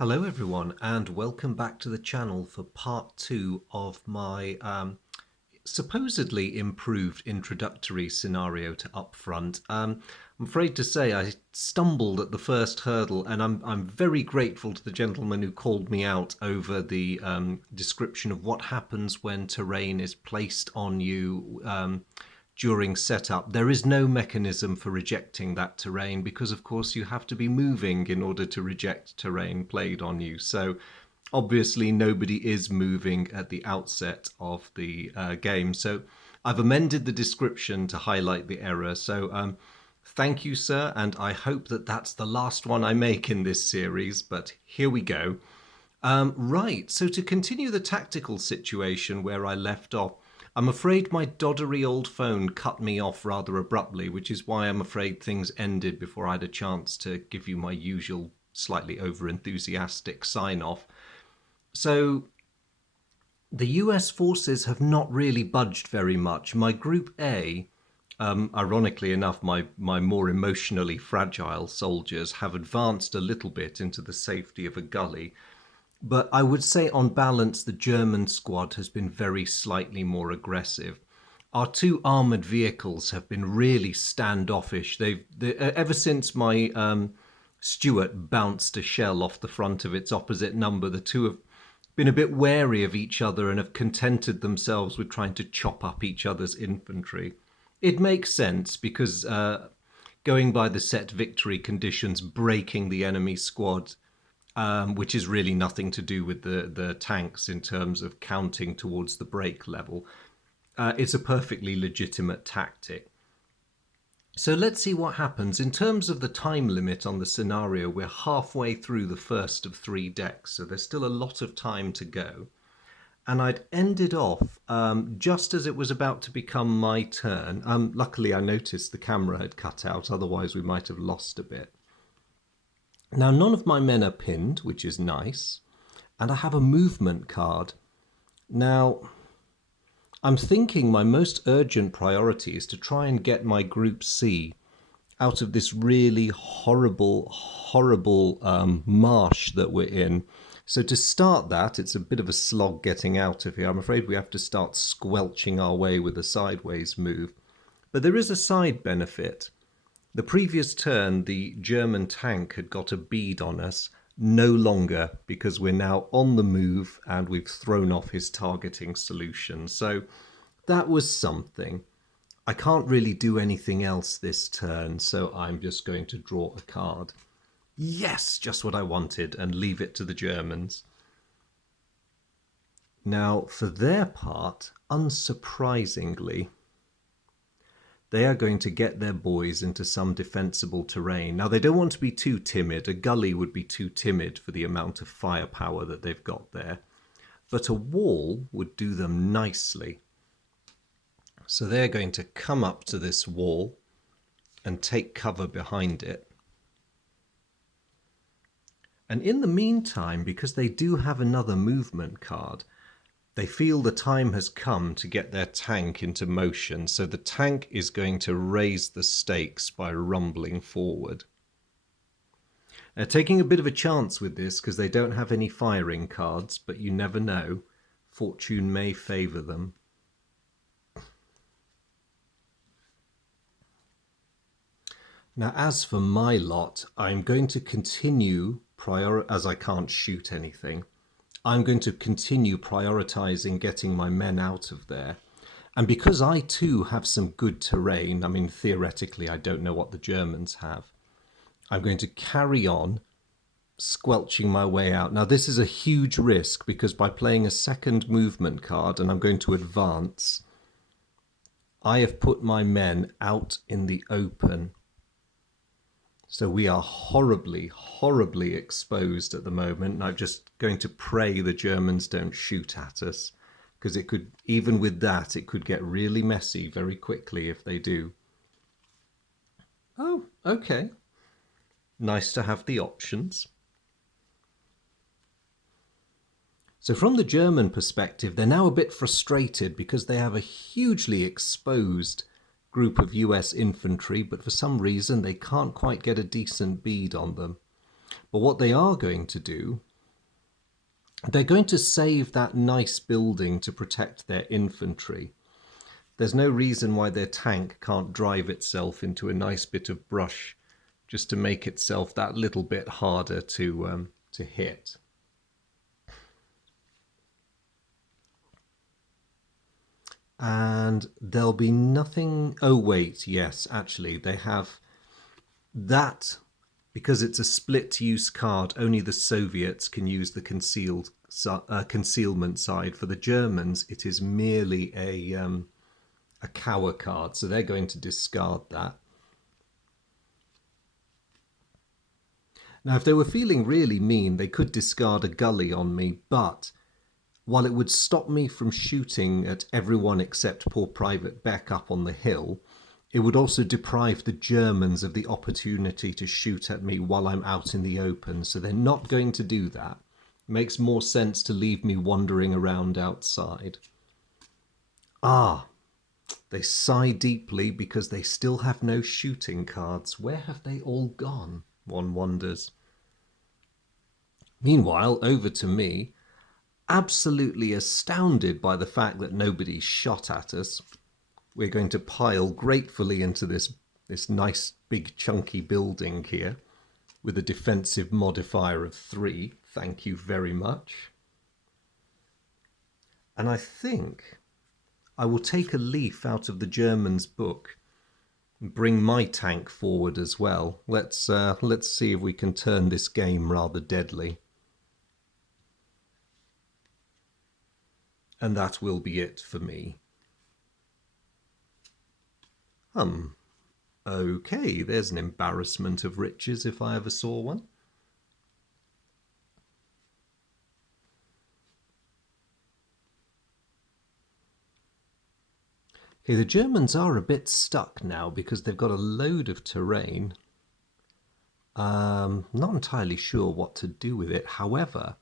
Hello everyone and welcome back to the channel for part 2 of my supposedly improved introductory scenario to Upfront. I'm afraid to say I stumbled at the first hurdle, and I'm very grateful to the gentleman who called me out over the description of what happens when terrain is placed on you during setup. There is no mechanism for rejecting that terrain because, of course, you have to be moving in order to reject terrain played on you. So obviously nobody is moving at the outset of the game. So I've amended the description to highlight the error. So thank you, sir, and I hope that that's the last one I make in this series, but here we go. Right, so to continue the tactical situation where I left off, I'm afraid my doddery old phone cut me off rather abruptly, which is why I'm afraid things ended before I had a chance to give you my usual slightly over-enthusiastic sign-off. So the US forces have not really budged very much. My Group A, ironically enough, my more emotionally fragile soldiers have advanced a little bit into the safety of a gully. But I would say on balance, the German squad has been very slightly more aggressive. Our two armoured vehicles have been really standoffish. Ever since my Stuart bounced a shell off the front of its opposite number, the two have been a bit wary of each other and have contented themselves with trying to chop up each other's infantry. It makes sense because going by the set victory conditions, breaking the enemy squad, which is really nothing to do with the tanks in terms of counting towards the break level. It's a perfectly legitimate tactic. So let's see what happens. In terms of the time limit on the scenario, we're halfway through the first of 3 decks, so there's still a lot of time to go. And I'd ended off just as it was about to become my turn. Luckily, I noticed the camera had cut out, otherwise we might have lost a bit. Now, none of my men are pinned, which is nice, and I have a movement card. Now, I'm thinking my most urgent priority is to try and get my Group C out of this really horrible marsh that we're in. So to start that, it's a bit of a slog getting out of here. I'm afraid we have to start squelching our way with a sideways move. But there is a side benefit. The previous turn, the German tank had got a bead on us, no longer, because we're now on the move and we've thrown off his targeting solution. So that was something. I can't really do anything else this turn, so I'm just going to draw a card. Yes, just what I wanted, and leave it to the Germans. Now, for their part, unsurprisingly, they are going to get their boys into some defensible terrain. Now, they don't want to be too timid. A gully would be too timid for the amount of firepower that they've got there. But a wall would do them nicely. So they're going to come up to this wall and take cover behind it. And in the meantime, because they do have another movement card, they feel the time has come to get their tank into motion, so the tank is going to raise the stakes by rumbling forward. They're taking a bit of a chance with this because they don't have any firing cards, but you never know. Fortune may favour them. Now, as for my lot, I'm going to continue, as I can't shoot anything, I'm going to continue prioritizing getting my men out of there. And because I too have some good terrain, I mean, theoretically, I don't know what the Germans have, I'm going to carry on squelching my way out. Now, this is a huge risk because by playing a second movement card, and I'm going to advance, I have put my men out in the open. So we are horribly exposed at the moment. And I'm just going to pray the Germans don't shoot at us, because it could, even with that, it could get really messy very quickly if they do. Oh, okay. Nice to have the options. So from the German perspective, they're now a bit frustrated because they have a hugely exposed group of US infantry, but for some reason they can't quite get a decent bead on them. But what they are going to do They're going to save that nice building to protect their infantry. There's no reason why their tank can't drive itself into a nice bit of brush just to make itself that little bit harder to hit. And there'll be nothing... Oh, wait, yes, actually, they have that. Because it's a split-use card, only the Soviets can use the concealment side. For the Germans, it is merely a cower card, so they're going to discard that. Now, if they were feeling really mean, they could discard a gully on me, but while it would stop me from shooting at everyone except poor Private Beck up on the hill, it would also deprive the Germans of the opportunity to shoot at me while I'm out in the open, so they're not going to do that. It makes more sense to leave me wandering around outside. Ah, they sigh deeply because they still have no shooting cards. Where have they all gone? One wonders. Meanwhile, over to me, absolutely astounded by the fact that nobody's shot at us. We're going to pile gratefully into this nice big chunky building here with a defensive modifier of 3. Thank you very much. And I think I will take a leaf out of the German's book and bring my tank forward as well. Let's see if we can turn this game rather deadly. And that will be it for me. Okay, there's an embarrassment of riches if I ever saw one. Okay, the Germans are a bit stuck now because they've got a load of terrain. Not entirely sure what to do with it. However,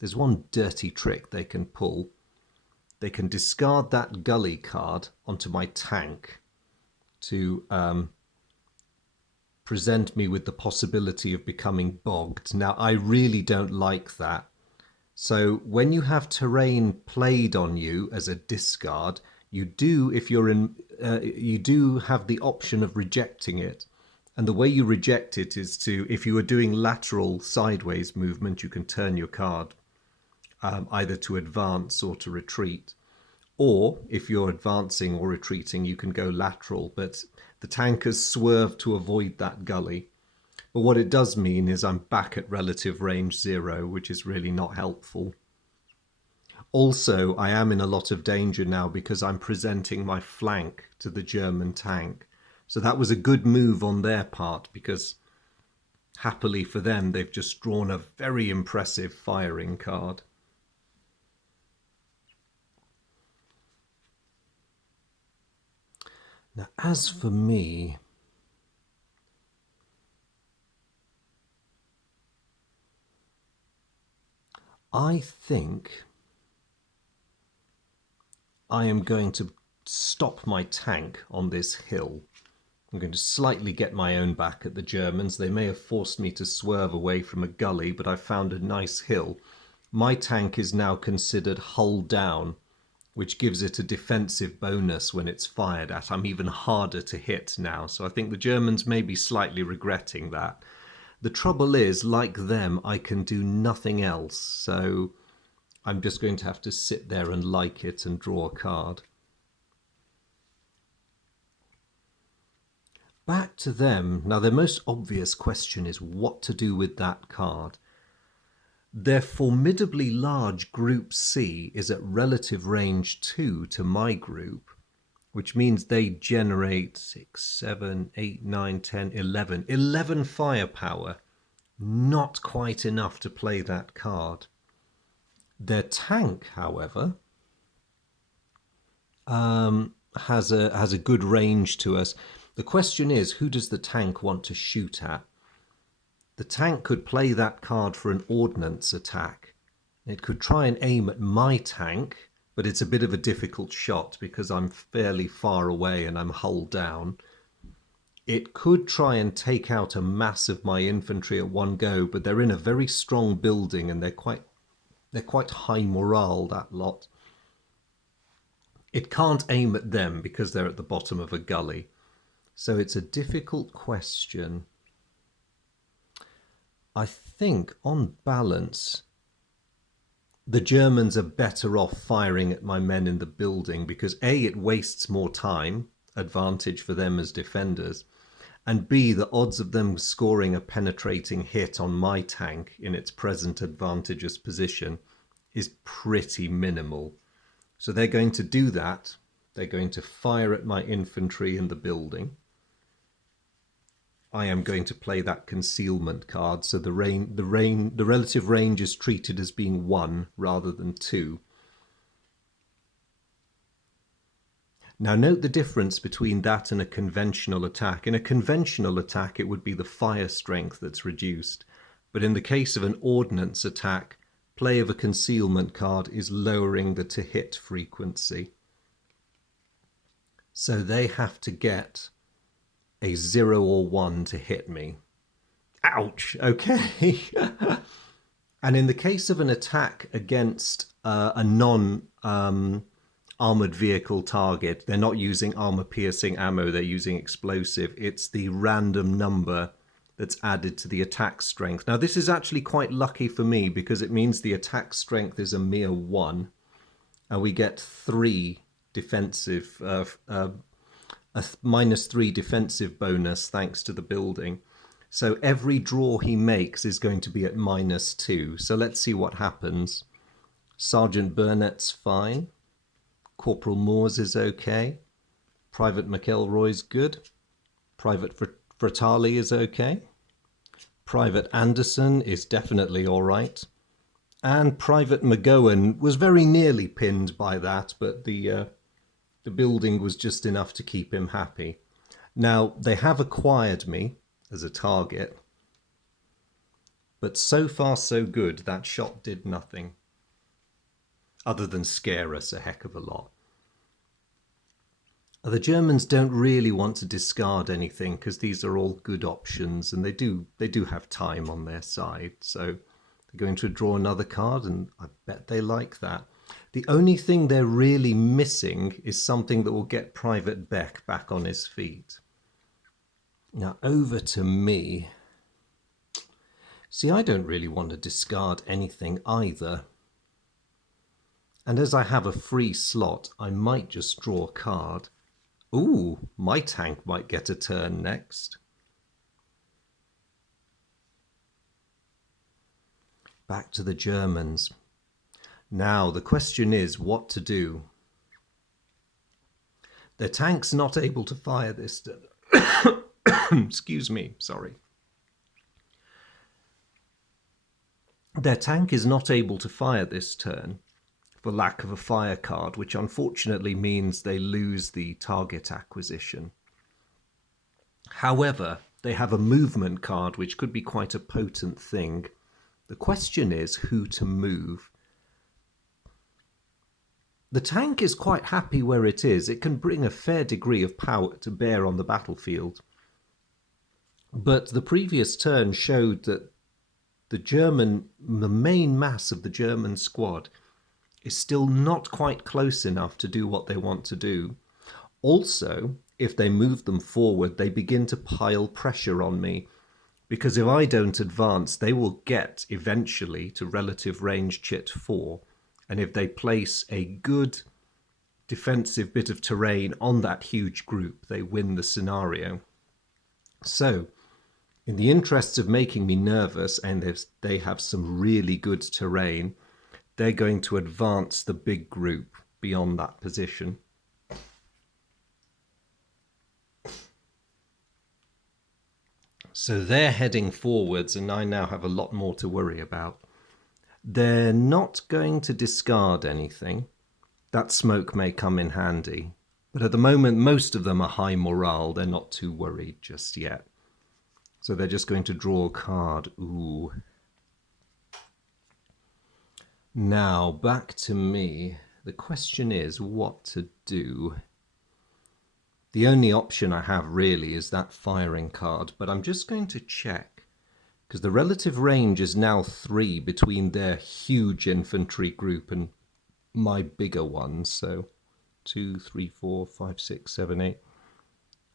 there's one dirty trick they can pull. They can discard that gully card onto my tank to present me with the possibility of becoming bogged. Now, I really don't like that. So when you have terrain played on you as a discard, you do, if you're in, you do have the option of rejecting it. And the way you reject it is to, if you are doing lateral sideways movement, you can turn your card either to advance or to retreat. Or if you're advancing or retreating, you can go lateral, but the tank has swerved to avoid that gully. But what it does mean is I'm back at relative range 0, which is really not helpful. Also, I am in a lot of danger now because I'm presenting my flank to the German tank. So that was a good move on their part because, happily for them, they've just drawn a very impressive firing card. Now, as for me, I think I am going to stop my tank on this hill. I'm going to slightly get my own back at the Germans. They may have forced me to swerve away from a gully, but I found a nice hill. My tank is now considered hull down, which gives it a defensive bonus when it's fired at. I'm even harder to hit now, so I think the Germans may be slightly regretting that. The trouble is, like them, I can do nothing else, so I'm just going to have to sit there and like it and draw a card. Back to them. Now, their most obvious question is what to do with that card. Their formidably large Group C is at relative range 2 to my group, which means they generate 6, 7, 8, 9, 10, 11. 11 firepower. Not quite enough to play that card. Their tank, however, has a good range to us. The question is, who does the tank want to shoot at? The tank could play that card for an ordnance attack. It could try and aim at my tank, but it's a bit of a difficult shot because I'm fairly far away and I'm hull down. It could try and take out a mass of my infantry at one go, but they're in a very strong building and they're quite They're quite high morale, that lot. It can't aim at them because they're at the bottom of a gully. So it's a difficult question. I think, on balance, the Germans are better off firing at my men in the building because A, it wastes more time, advantage for them as defenders, and B, the odds of them scoring a penetrating hit on my tank in its present advantageous position is pretty minimal. So they're going to do that. They're going to fire at my infantry in the building. I am going to play that concealment card, so the relative range is treated as being 1 rather than 2. Now note the difference between that and a conventional attack. In a conventional attack, it would be the fire strength that's reduced. But in the case of an ordnance attack, play of a concealment card is lowering the to-hit frequency. So they have to get a 0 or 1 to hit me. Ouch! Okay. And in the case of an attack against a non-armoured vehicle target, they're not using armour-piercing ammo, they're using explosive. It's the random number that's added to the attack strength. Now, this is actually quite lucky for me because it means the attack strength is a mere 1, and we get 3 defensive, a -3 defensive bonus thanks to the building. So every draw he makes is going to be at -2. So let's see what happens. Sergeant Burnett's fine. Corporal Moore's is okay. Private McElroy's good. Private Fratali is okay. Private Anderson is definitely all right. And Private McGowan was very nearly pinned by that, but the building was just enough to keep him happy. Now, they have acquired me as a target, but so far so good. That shot did nothing other than scare us a heck of a lot. The Germans don't really want to discard anything because these are all good options, and they do have time on their side. So they're going to draw another card, and I bet they like that. The only thing they're really missing is something that will get Private Beck back on his feet. Now over to me. See, I don't really want to discard anything either. And as I have a free slot, I might just draw a card. Ooh, my tank might get a turn next. Back to the Germans. Now, the question is what to do. Their tank's not able to fire this. Excuse me, sorry. Their tank is not able to fire this turn for lack of a fire card, which unfortunately means they lose the target acquisition. However, they have a movement card, which could be quite a potent thing. The question is who to move. The tank is quite happy where it is. It can bring a fair degree of power to bear on the battlefield. But the previous turn showed that the main mass of the German squad is still not quite close enough to do what they want to do. Also, if they move them forward, they begin to pile pressure on me, because if I don't advance, they will get eventually to relative range chit 4. And if they place a good defensive bit of terrain on that huge group, they win the scenario. So, in the interests of making me nervous, and they have some really good terrain, they're going to advance the big group beyond that position. So they're heading forwards, and I now have a lot more to worry about. They're not going to discard anything. That smoke may come in handy. But at the moment, most of them are high morale. They're not too worried just yet. So they're just going to draw a card. Ooh. Now, back to me. The question is what to do. The only option I have really is that firing card, but I'm just going to check because the relative range is now 3 between their huge infantry group and my bigger ones. So 2, 3, 4, 5, 6, 7, 8,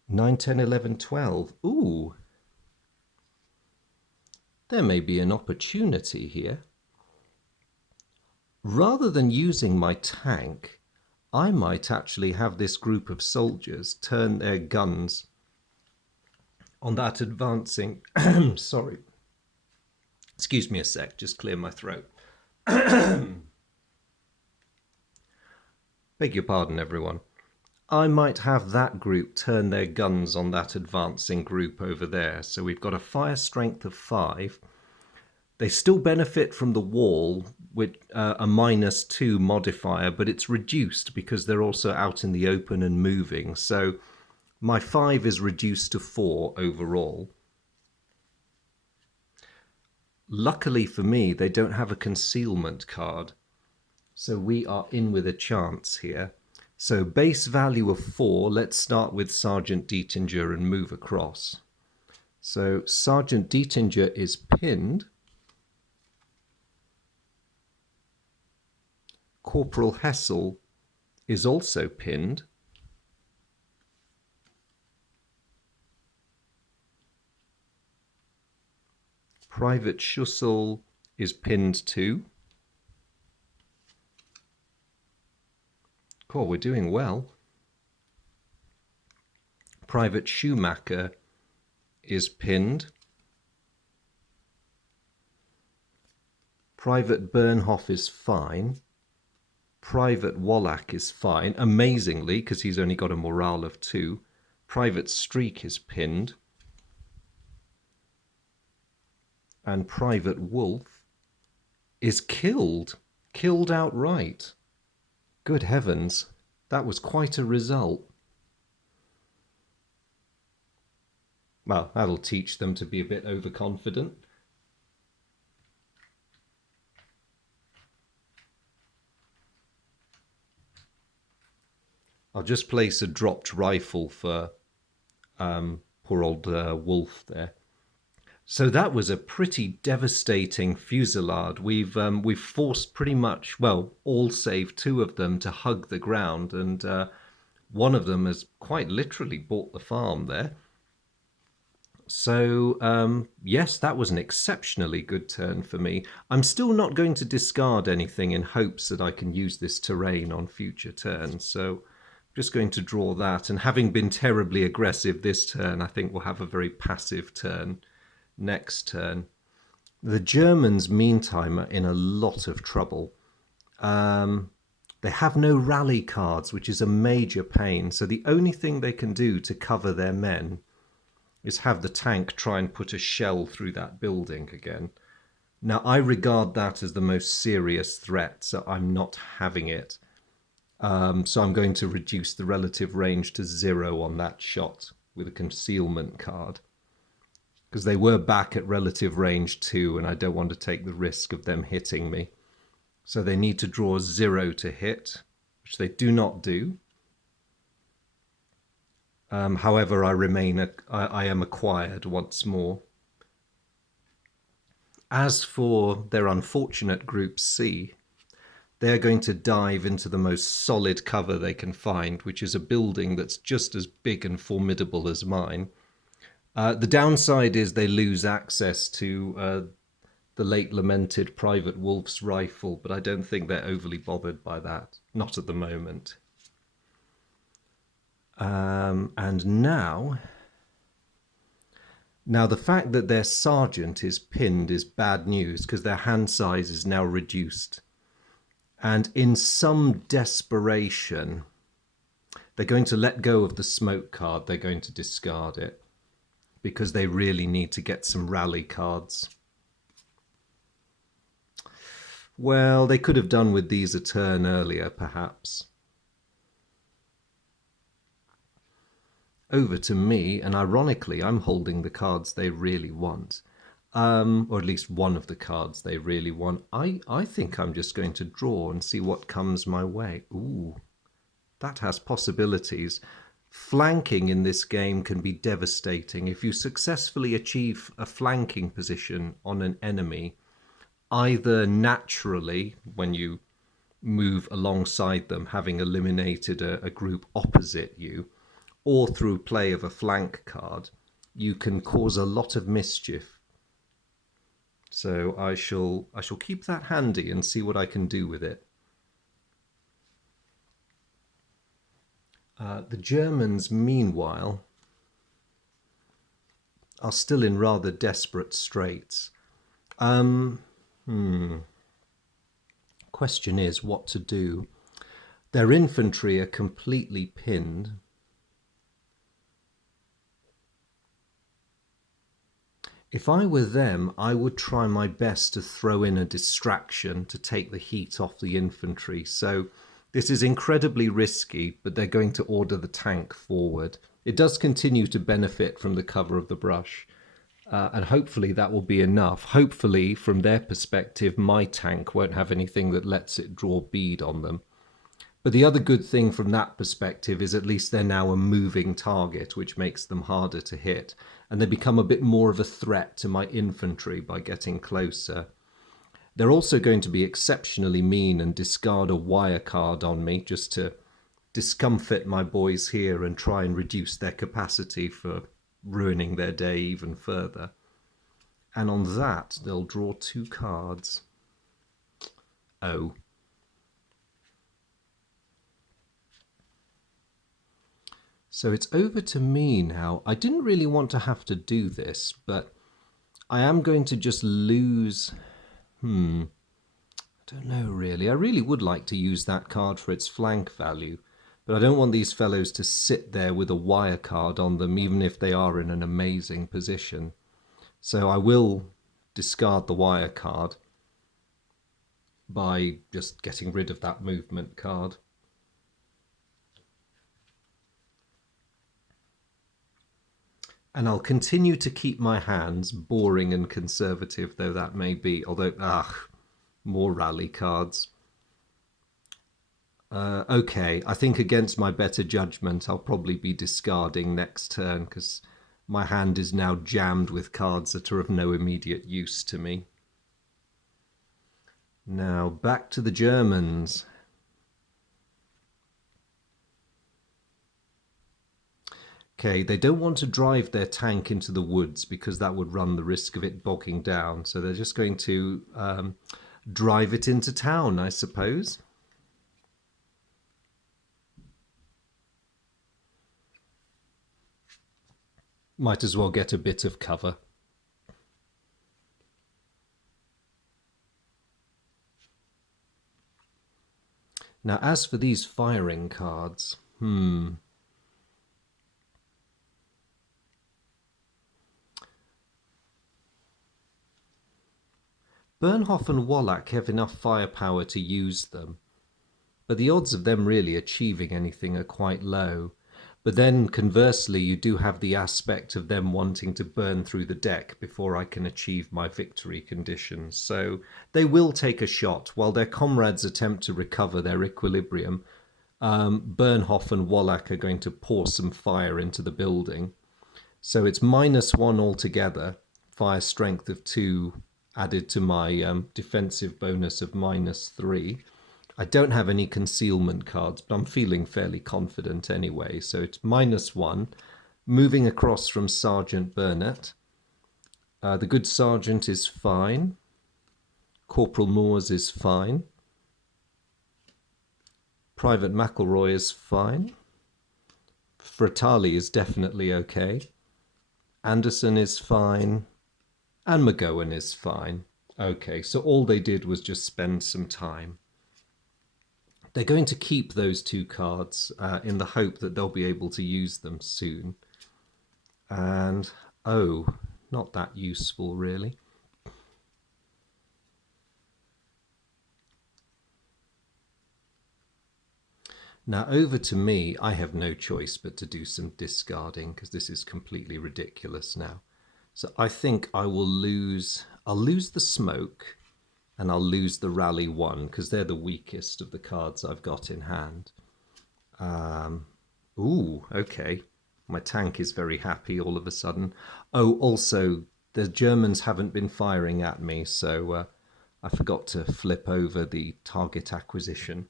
9, 10, 11, 12. Ooh, there may be an opportunity here. Rather than using my tank, I might actually have this group of soldiers turn their guns on that advancing... Sorry. Excuse me a sec, just clear my throat. Beg your pardon, everyone. I might have that group turn their guns on that advancing group over there. So we've got a fire strength of 5. They still benefit from the wall with a -2 modifier, but it's reduced because they're also out in the open and moving. So my 5 is reduced to 4 overall. Luckily for me, they don't have a concealment card. So we are in with a chance here. So base value of 4, let's start with Sergeant Dietinger and move across. So Sergeant Dietinger is pinned. Corporal Hessel is also pinned. Private Schussel is pinned too. Cool, we're doing well. Private Schumacher is pinned. Private Bernhoff is fine. Private Wallach is fine, amazingly, because he's only got a morale of 2. Private Streak is pinned. And Private Wolf is killed outright. Good heavens, that was quite a result. Well, that'll teach them to be a bit overconfident. I'll just place a dropped rifle for poor old Wolf there. So that was a pretty devastating fusillade. We've forced pretty much, well, all save 2 of them to hug the ground, and one of them has quite literally bought the farm there. So yes, that was an exceptionally good turn for me. I'm still not going to discard anything in hopes that I can use this terrain on future turns. So I'm just going to draw that, and having been terribly aggressive this turn, I think we'll have a very passive turn next turn. The Germans, meantime, are in a lot of trouble. They have no rally cards, which is a major pain. So the only thing they can do to cover their men is have the tank try and put a shell through that building again. Now, I regard that as the most serious threat, so I'm not having it. So I'm going to reduce the relative range to 0 on that shot with a concealment card, because they were back at relative range 2, and I don't want to take the risk of them hitting me. So they need to draw 0 to hit, which they do not do. However, I am acquired once more. As for their unfortunate Group C, they're going to dive into the most solid cover they can find, which is a building that's just as big and formidable as mine. The downside is they lose access to the late lamented Private Wolf's rifle, but I don't think they're overly bothered by that. Not at the moment. And now the fact that their sergeant is pinned is bad news, because their hand size is now reduced. And in some desperation, they're going to let go of the smoke card. They're going to discard it, because they really need to get some rally cards. Well, they could have done with these a turn earlier, perhaps. Over to me, and ironically, I'm holding the cards they really want. Or at least one of the cards they really want. I think I'm just going to draw and see what comes my way. Ooh, that has possibilities. Flanking in this game can be devastating. If you successfully achieve a flanking position on an enemy, either naturally when you move alongside them, having eliminated a group opposite you, or through play of a flank card, you can cause a lot of mischief. So I shall keep that handy and see what I can do with it. The Germans, meanwhile, are still in rather desperate straits. Question is what to do. Their infantry are completely pinned. If I were them, I would try my best to throw in a distraction to take the heat off the infantry. So this is incredibly risky, but they're going to order the tank forward. It does continue to benefit from the cover of the brush. And hopefully that will be enough. Hopefully, from their perspective, my tank won't have anything that lets it draw bead on them. But the other good thing from that perspective is at least they're now a moving target, which makes them harder to hit. And they become a bit more of a threat to my infantry by getting closer. They're also going to be exceptionally mean and discard a wire card on me just to discomfit my boys here and try and reduce their capacity for ruining their day even further. And on that, they'll draw 2 cards. Oh. So it's over to me now. I didn't really want to have to do this, but I am going to just lose... I don't know really. I really would like to use that card for its flank value, but I don't want these fellows to sit there with a wire card on them, even if they are in an amazing position. So I will discard the wire card by just getting rid of that movement card. And I'll continue to keep my hands boring and conservative, though that may be, although, more rally cards. Okay, I think against my better judgment, I'll probably be discarding next turn because my hand is now jammed with cards that are of no immediate use to me. Now, back to the Germans. Okay, they don't want to drive their tank into the woods because that would run the risk of it bogging down. So they're just going to drive it into town, I suppose. Might as well get a bit of cover. Now, as for these firing cards, Bernhoff and Wallach have enough firepower to use them, but the odds of them really achieving anything are quite low. But then, conversely, you do have the aspect of them wanting to burn through the deck before I can achieve my victory conditions. So they will take a shot while their comrades attempt to recover their equilibrium. Bernhoff and Wallach are going to pour some fire into the building. So it's -1 altogether, fire strength of 2 added to my defensive bonus of -3. I don't have any concealment cards, but I'm feeling fairly confident anyway. So it's -1. Moving across from Sergeant Burnett. The good sergeant is fine. Corporal Moores is fine. Private McElroy is fine. Fratali is definitely okay. Anderson is fine. And McGowan is fine. Okay, so all they did was just spend some time. They're going to keep those 2 cards in the hope that they'll be able to use them soon. And, oh, not that useful, really. Now, over to me. I have no choice but to do some discarding because this is completely ridiculous now. So I think I will lose... I'll lose the smoke and I'll lose the rally 1 because they're the weakest of the cards I've got in hand. Ooh, okay. My tank is very happy all of a sudden. Oh, also, the Germans haven't been firing at me, so I forgot to flip over the target acquisition.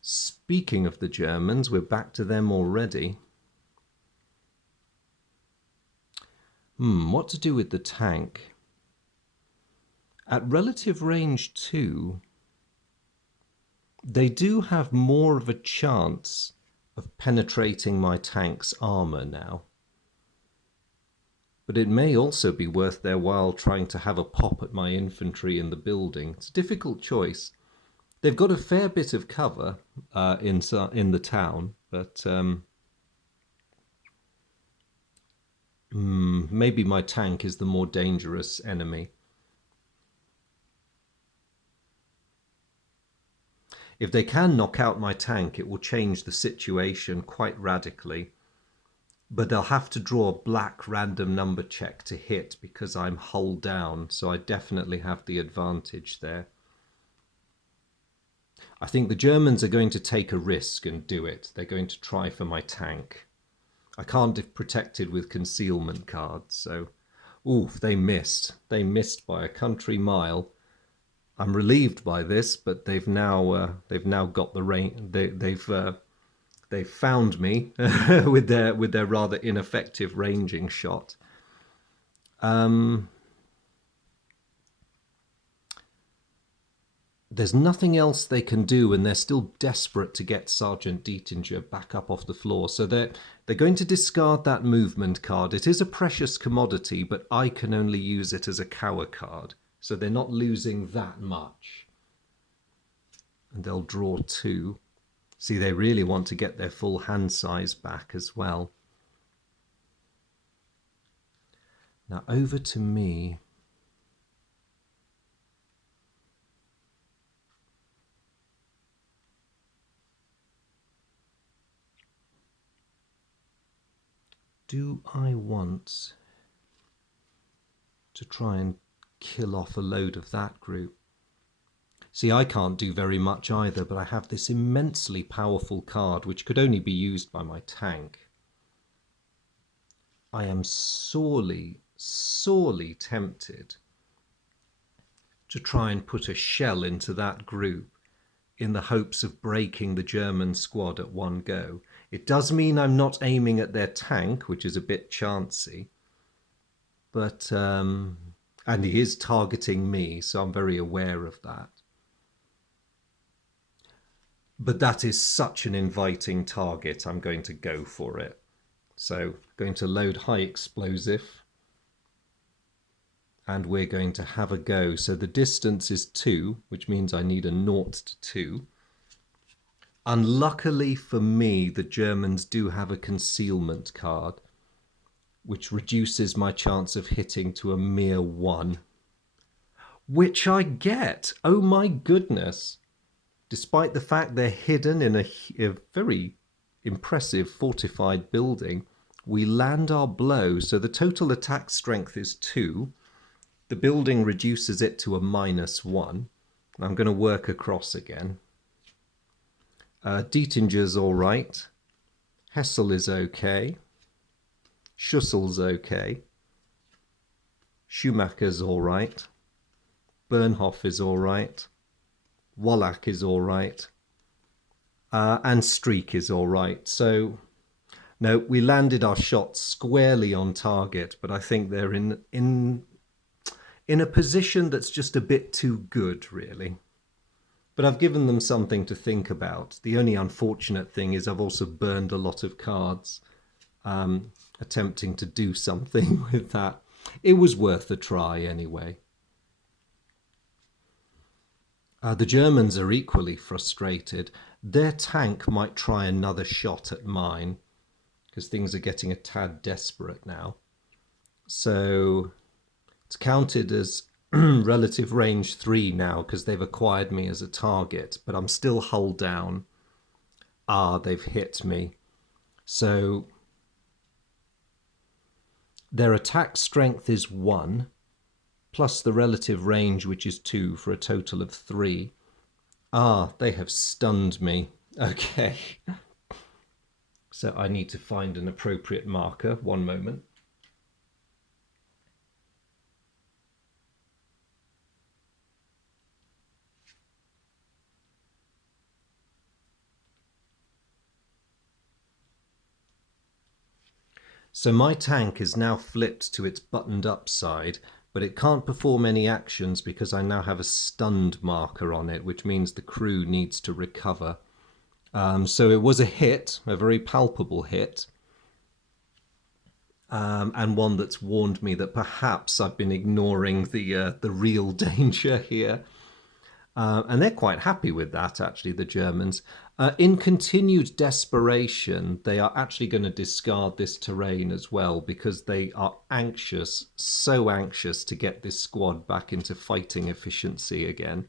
Speaking of the Germans, we're back to them already. What to do with the tank? At relative range 2, they do have more of a chance of penetrating my tank's armour now. But it may also be worth their while trying to have a pop at my infantry in the building. It's a difficult choice. They've got a fair bit of cover in the town, but maybe my tank is the more dangerous enemy. If they can knock out my tank, it will change the situation quite radically. But they'll have to draw a black random number check to hit because I'm hull down, so I definitely have the advantage there. I think the Germans are going to take a risk and do it. They're going to try for my tank. I can't have protected with concealment cards, so... Oof, they missed. They missed by a country mile. I'm relieved by this, but they've now got the rain. They've found me with their rather ineffective ranging shot. There's nothing else they can do, and they're still desperate to get Sergeant Dietinger back up off the floor. So they're going to discard that movement card. It is a precious commodity, but I can only use it as a cower card. So they're not losing that much. And they'll draw 2. See, they really want to get their full hand size back as well. Now over to me. Do I want to try and kill off a load of that group? See, I can't do very much either, but I have this immensely powerful card which could only be used by my tank. I am sorely, sorely tempted to try and put a shell into that group in the hopes of breaking the German squad at one go. It does mean I'm not aiming at their tank, which is a bit chancy, but and he is targeting me, so I'm very aware of that. But that is such an inviting target, I'm going to go for it. So going to load high explosive, and we're going to have a go. So the distance is 2, which means I need a 0 to 2. Unluckily for me, the Germans do have a concealment card, which reduces my chance of hitting to a mere 1. Which I get! Oh my goodness! Despite the fact they're hidden in a very impressive fortified building, we land our blow. So the total attack strength is 2. The building reduces it to a -1. I'm going to work across again. Dietinger's all right. Hessel is okay. Schussel's okay. Schumacher's all right. Bernhoff is all right. Wallach is all right. And Streak is all right. So, no, we landed our shots squarely on target, but I think they're in a position that's just a bit too good, really. But I've given them something to think about. The only unfortunate thing is I've also burned a lot of cards attempting to do something with that. It was worth a try anyway. The Germans are equally frustrated. Their tank might try another shot at mine because things are getting a tad desperate now. So it's counted as relative range 3 now because they've acquired me as a target, but I'm still hull down. They've hit me. So their attack strength is 1, plus the relative range, which is 2, for a total of 3. They have stunned me. Okay. So I need to find an appropriate marker. One moment. So my tank is now flipped to its buttoned up side, but it can't perform any actions because I now have a stunned marker on it, which means the crew needs to recover. So it was a hit, a very palpable hit, and one that's warned me that perhaps I've been ignoring the real danger here. And they're quite happy with that, actually, the Germans. In continued desperation, they are actually going to discard this terrain as well because they are anxious, so anxious to get this squad back into fighting efficiency again.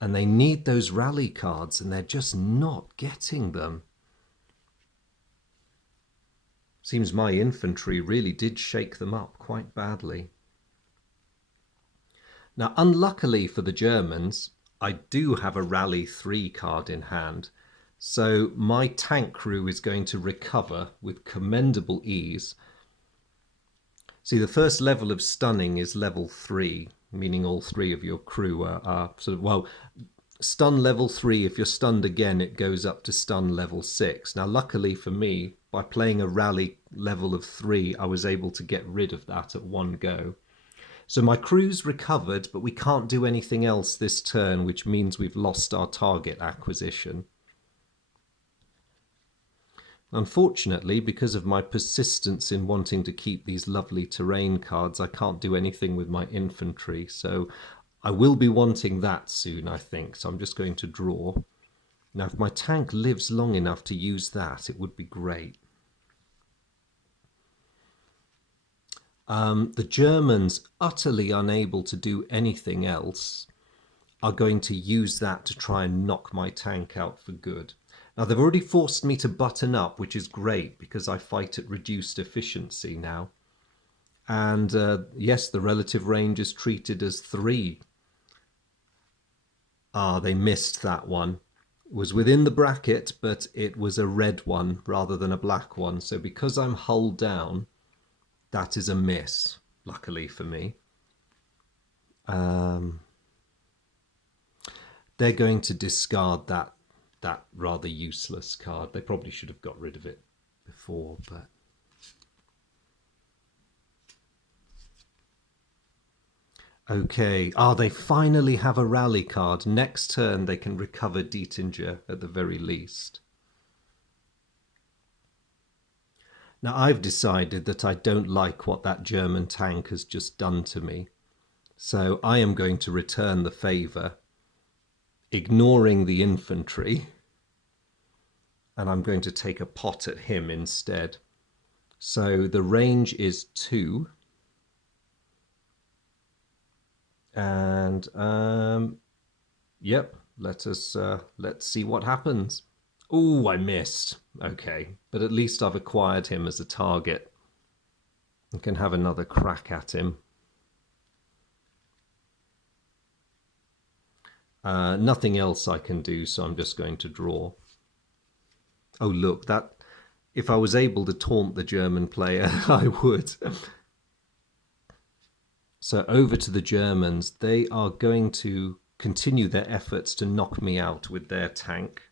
And they need those rally cards, and they're just not getting them. Seems my infantry really did shake them up quite badly. Now, unluckily for the Germans, I do have a Rally 3 card in hand, so my tank crew is going to recover with commendable ease. See, the first level of stunning is level 3, meaning all 3 of your crew are sort of, well, stun level 3, if you're stunned again, it goes up to stun level 6. Now, luckily for me, by playing a Rally level of 3, I was able to get rid of that at one go. So my crew's recovered, but we can't do anything else this turn, which means we've lost our target acquisition. Unfortunately, because of my persistence in wanting to keep these lovely terrain cards, I can't do anything with my infantry. So I will be wanting that soon, I think. So I'm just going to draw. Now, if my tank lives long enough to use that, it would be great. The Germans, utterly unable to do anything else, are going to use that to try and knock my tank out for good. Now, they've already forced me to button up, which is great because I fight at reduced efficiency now. And yes, the relative range is treated as 3. Ah, they missed that one. It was within the bracket, but it was a red one rather than a black one. So because I'm hull down, that is a miss, luckily for me. They're going to discard that rather useless card. They probably should have got rid of it before, but... Okay. Ah, they finally have a rally card. Next turn, they can recover Dietinger at the very least. Now, I've decided that I don't like what that German tank has just done to me. So I am going to return the favour, ignoring the infantry, and I'm going to take a pot at him instead. So the range is 2. And yep, let's see what happens. Oh, I missed. Okay, but at least I've acquired him as a target. I can have another crack at him. Nothing else I can do, so I'm just going to draw. Oh, look, that... If I was able to taunt the German player, I would. So over to the Germans. They are going to continue their efforts to knock me out with their tank.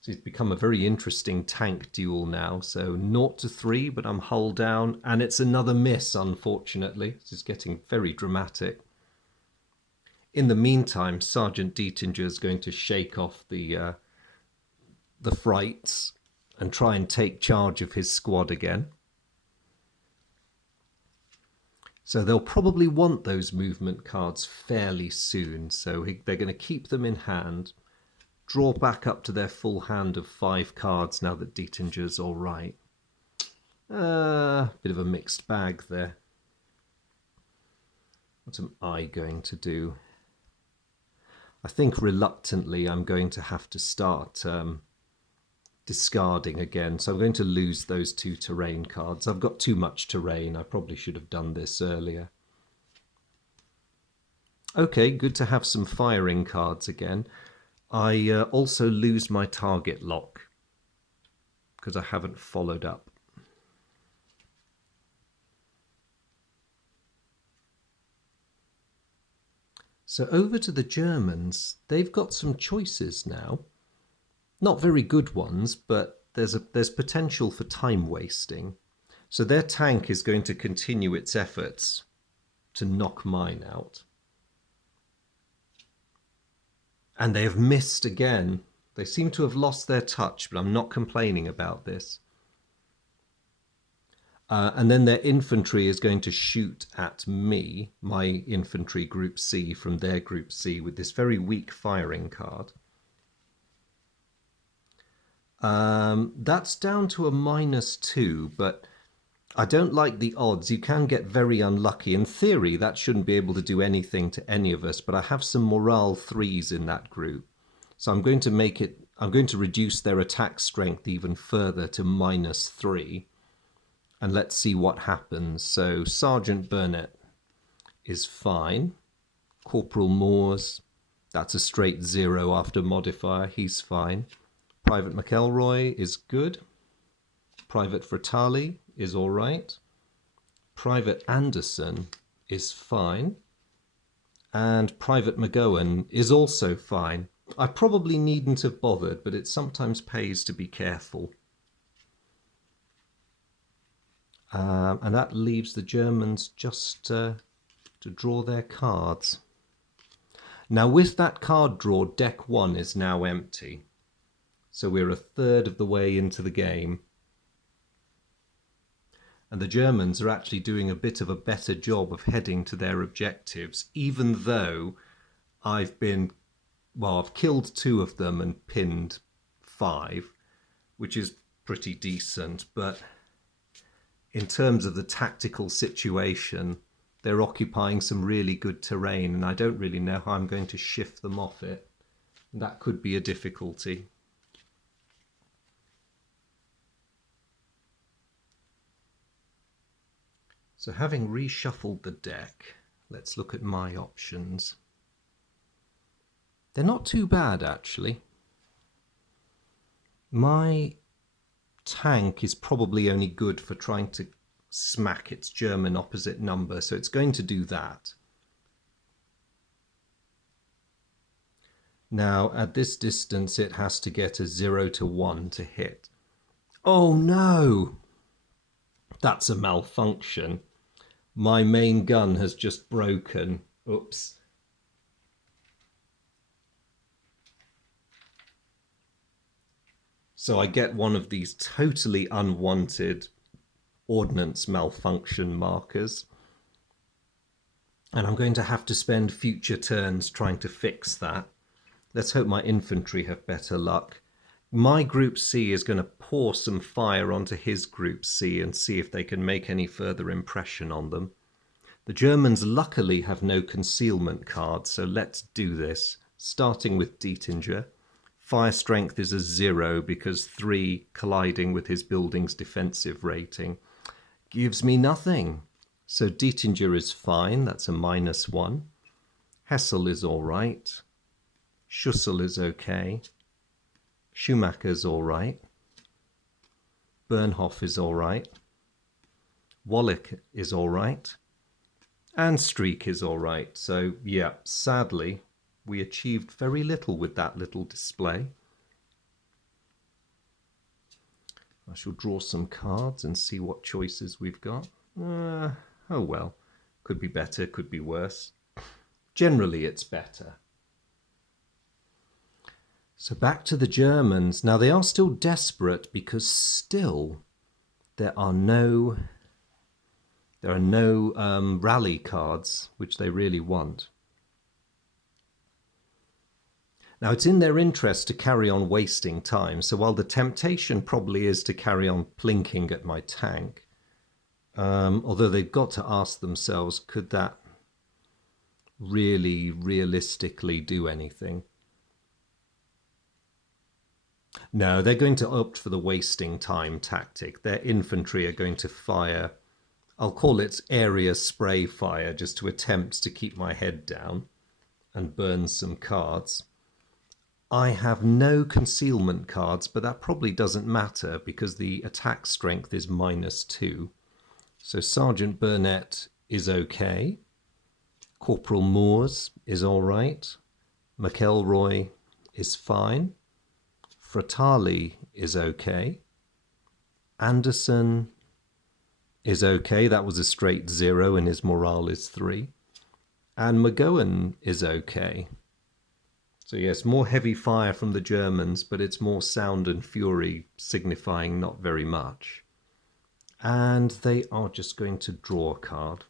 So it's become a very interesting tank duel now. So 0 to 3, but I'm hull down. And it's another miss, unfortunately. This is getting very dramatic. In the meantime, Sergeant Dietinger is going to shake off the frights and try and take charge of his squad again. So they'll probably want those movement cards fairly soon. So they're going to keep them in hand, draw back up to their full hand of 5 cards now that Dietinger's all right. Bit of a mixed bag there. What am I going to do? I think reluctantly I'm going to have to start discarding again. So I'm going to lose those 2 terrain cards. I've got too much terrain. I probably should have done this earlier. Okay, good to have some firing cards again. I also lose my target lock because I haven't followed up. So over to the Germans. They've got some choices now. Not very good ones, but there's potential for time wasting. So their tank is going to continue its efforts to knock mine out. And they have missed again. They seem to have lost their touch, but I'm not complaining about this. And then their infantry is going to shoot at me, my infantry group C, from their group C with this very weak firing card. That's down to a -2, but I don't like the odds. You can get very unlucky. In theory, that shouldn't be able to do anything to any of us, but I have some morale 3s in that group. So I'm going to reduce their attack strength even further to -3. And let's see what happens. So Sergeant Burnett is fine. Corporal Moores, that's a straight 0 after modifier. He's fine. Private McElroy is good. Private Fratali is all right. Private Anderson is fine. And Private McGowan is also fine. I probably needn't have bothered, but it sometimes pays to be careful. And that leaves the Germans just to draw their cards. Now with that card draw, deck 1 is now empty. So we're a third of the way into the game. And the Germans are actually doing a bit of a better job of heading to their objectives, even though I've killed 2 of them and pinned 5, which is pretty decent, but in terms of the tactical situation, they're occupying some really good terrain, and I don't really know how I'm going to shift them off it. That could be a difficulty. So having reshuffled the deck, let's look at my options. They're not too bad, actually. My tank is probably only good for trying to smack its German opposite number, so it's going to do that. Now, at this distance, it has to get a 0 to 1 to hit. Oh no! That's a malfunction. My main gun has just broken. Oops. So I get one of these totally unwanted ordnance malfunction markers. And I'm going to have to spend future turns trying to fix that. Let's hope my infantry have better luck. My group C is going to pour some fire onto his group C and see if they can make any further impression on them. The Germans luckily have no concealment cards, so let's do this. Starting with Dietinger. Fire strength is a 0 because 3 colliding with his building's defensive rating gives me nothing. So Dietinger is fine, that's a -1. Hessel is all right. Schussel is okay. Schumacher's all right. Bernhoff is all right. Wallach is all right. And Streak is all right. So, yeah, sadly, we achieved very little with that little display. I shall draw some cards and see what choices we've got. Oh well, could be better, could be worse. Generally, it's better. So back to the Germans. Now, they are still desperate because still there are no rally cards, which they really want. Now, it's in their interest to carry on wasting time. So while the temptation probably is to carry on plinking at my tank, although they've got to ask themselves, could that really realistically do anything? No, they're going to opt for the wasting time tactic. Their infantry are going to fire, I'll call it area spray fire, just to attempt to keep my head down and burn some cards. I have no concealment cards, but that probably doesn't matter because the attack strength is -2. So Sergeant Burnett is okay. Corporal Moores is all right. McElroy is fine. Fratali is okay. Anderson is okay. That was a straight 0 and his morale is 3. And McGowan is okay. So yes, more heavy fire from the Germans, but it's more sound and fury, signifying not very much. And they are just going to draw a card.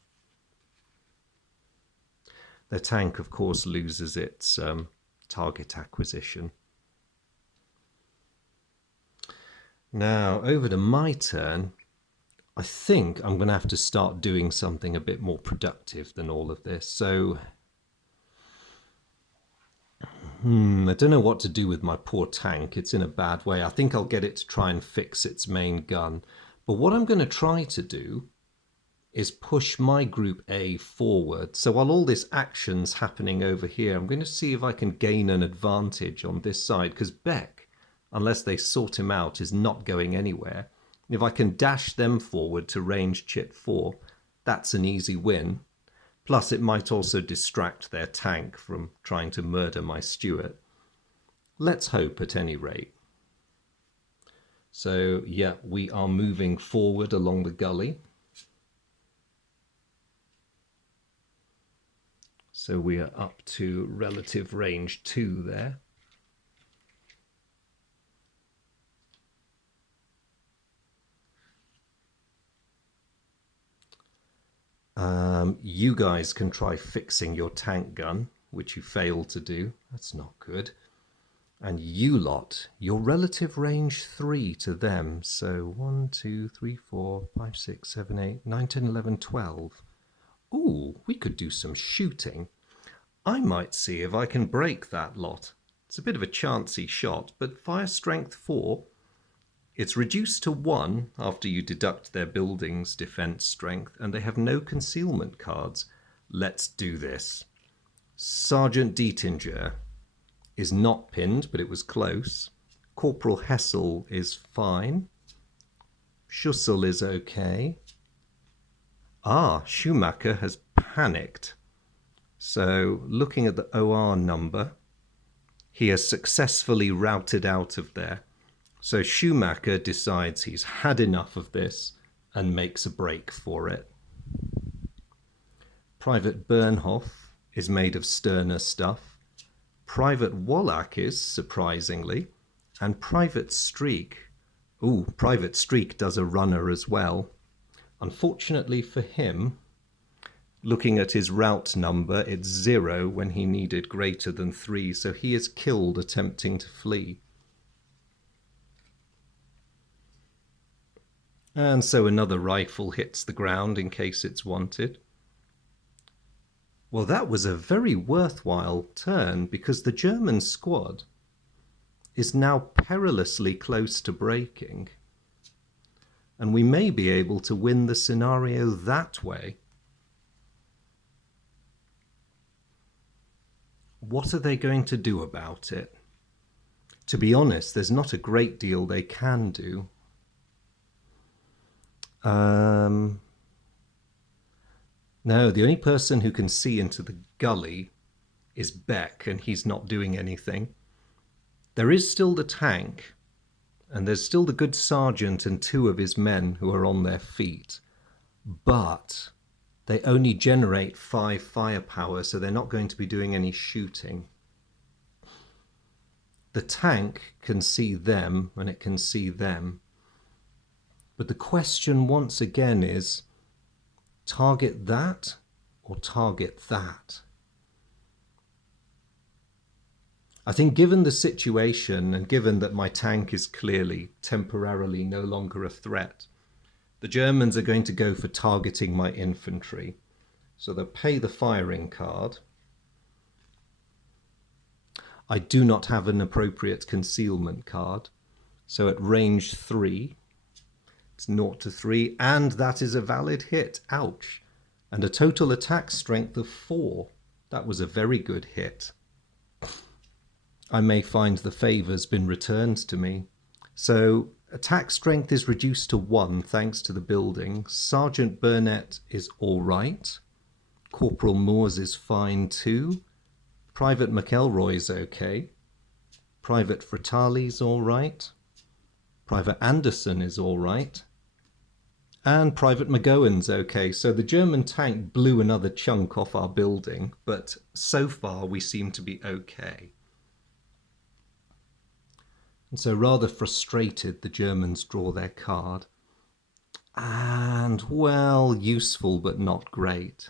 Their tank, of course, loses its target acquisition. Now, over to my turn. I think I'm going to have to start doing something a bit more productive than all of this. So, I don't know what to do with my poor tank. It's in a bad way. I think I'll get it to try and fix its main gun. But what I'm going to try to do is push my group A forward. So while all this action's happening over here, I'm going to see if I can gain an advantage on this side, because Beck, unless they sort him out, is not going anywhere. If I can dash them forward to range chit 4, that's an easy win. Plus it might also distract their tank from trying to murder my Stuart. Let's hope at any rate. So yeah, we are moving forward along the gully. So we are up to relative range 2 there. You guys can try fixing your tank gun, which you failed to do. That's not good. And you lot, your relative range 3 to them. So 1, 2, 3, 4, 5, 6, 7, 8, 9, 10, 11, 12. Ooh, we could do some shooting. I might see if I can break that lot. It's a bit of a chancy shot, but fire strength 4. It's reduced to 1 after you deduct their building's defense strength, and they have no concealment cards. Let's do this. Sergeant Dietinger is not pinned, but it was close. Corporal Hessel is fine. Schussel is okay. Schumacher has panicked. So looking at the OR number, he has successfully routed out of there. So Schumacher decides he's had enough of this and makes a break for it. Private Bernhoff is made of sterner stuff. Private Wallach is, surprisingly. And Private Streak. Private Streak does a runner as well. Unfortunately for him, looking at his route number, it's 0 when he needed greater than 3, so he is killed attempting to flee. And so another rifle hits the ground in case it's wanted. Well, that was a very worthwhile turn because the German squad is now perilously close to breaking. And we may be able to win the scenario that way. What are they going to do about it? To be honest, there's not a great deal they can do. No, the only person who can see into the gully is Beck, and he's not doing anything. There is still the tank, and there's still the good sergeant and 2 of his men who are on their feet. But they only generate 5 firepower, so they're not going to be doing any shooting. The tank can see them, and it can see them. But the question once again is, target that or target that? I think given the situation and given that my tank is clearly temporarily no longer a threat, the Germans are going to go for targeting my infantry. So they'll pay the firing card. I do not have an appropriate concealment card. So at range 3, it's 0 to 3, and that is a valid hit. Ouch. And a total attack strength of 4. That was a very good hit. I may find the favour's been returned to me. So attack strength is reduced to 1 thanks to the building. Sergeant Burnett is all right. Corporal Moores is fine too. Private McElroy's okay. Private Fratali's all right. Private Anderson is all right. And Private McGowan's okay. So the German tank blew another chunk off our building, but so far we seem to be okay. And so rather frustrated, the Germans draw their card. And, well, useful but not great.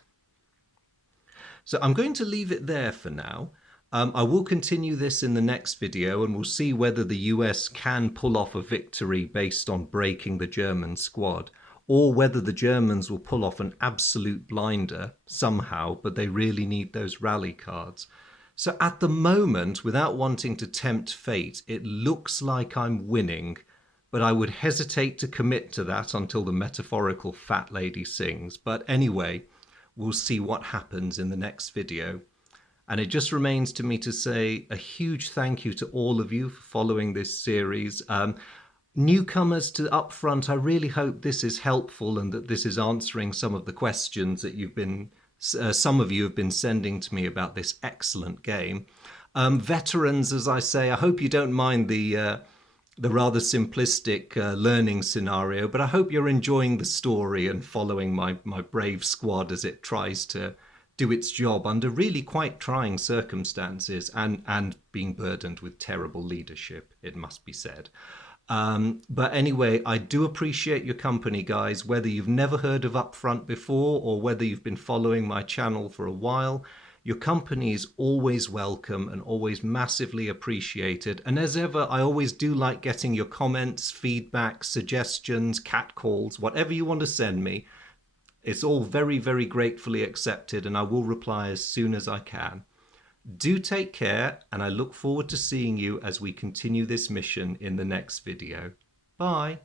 So I'm going to leave it there for now. I will continue this in the next video, and we'll see whether the US can pull off a victory based on breaking the German squad, or whether the Germans will pull off an absolute blinder somehow, but they really need those rally cards. So at the moment, without wanting to tempt fate, it looks like I'm winning, but I would hesitate to commit to that until the metaphorical fat lady sings. But anyway, we'll see what happens in the next video. And it just remains to me to say a huge thank you to all of you for following this series. Newcomers to Upfront, I really hope this is helpful and that this is answering some of the questions that some of you have been sending to me about this excellent game. Veterans, as I say, I hope you don't mind the rather simplistic learning scenario, but I hope you're enjoying the story and following my brave squad as it tries to do its job under really quite trying circumstances and being burdened with terrible leadership, it must be said. But anyway, I do appreciate your company, guys, whether you've never heard of Upfront before or whether you've been following my channel for a while. Your company is always welcome and always massively appreciated. And as ever, I always do like getting your comments, feedback, suggestions, catcalls, whatever you want to send me. It's all very, very gratefully accepted, and I will reply as soon as I can. Do take care, and I look forward to seeing you as we continue this mission in the next video. Bye.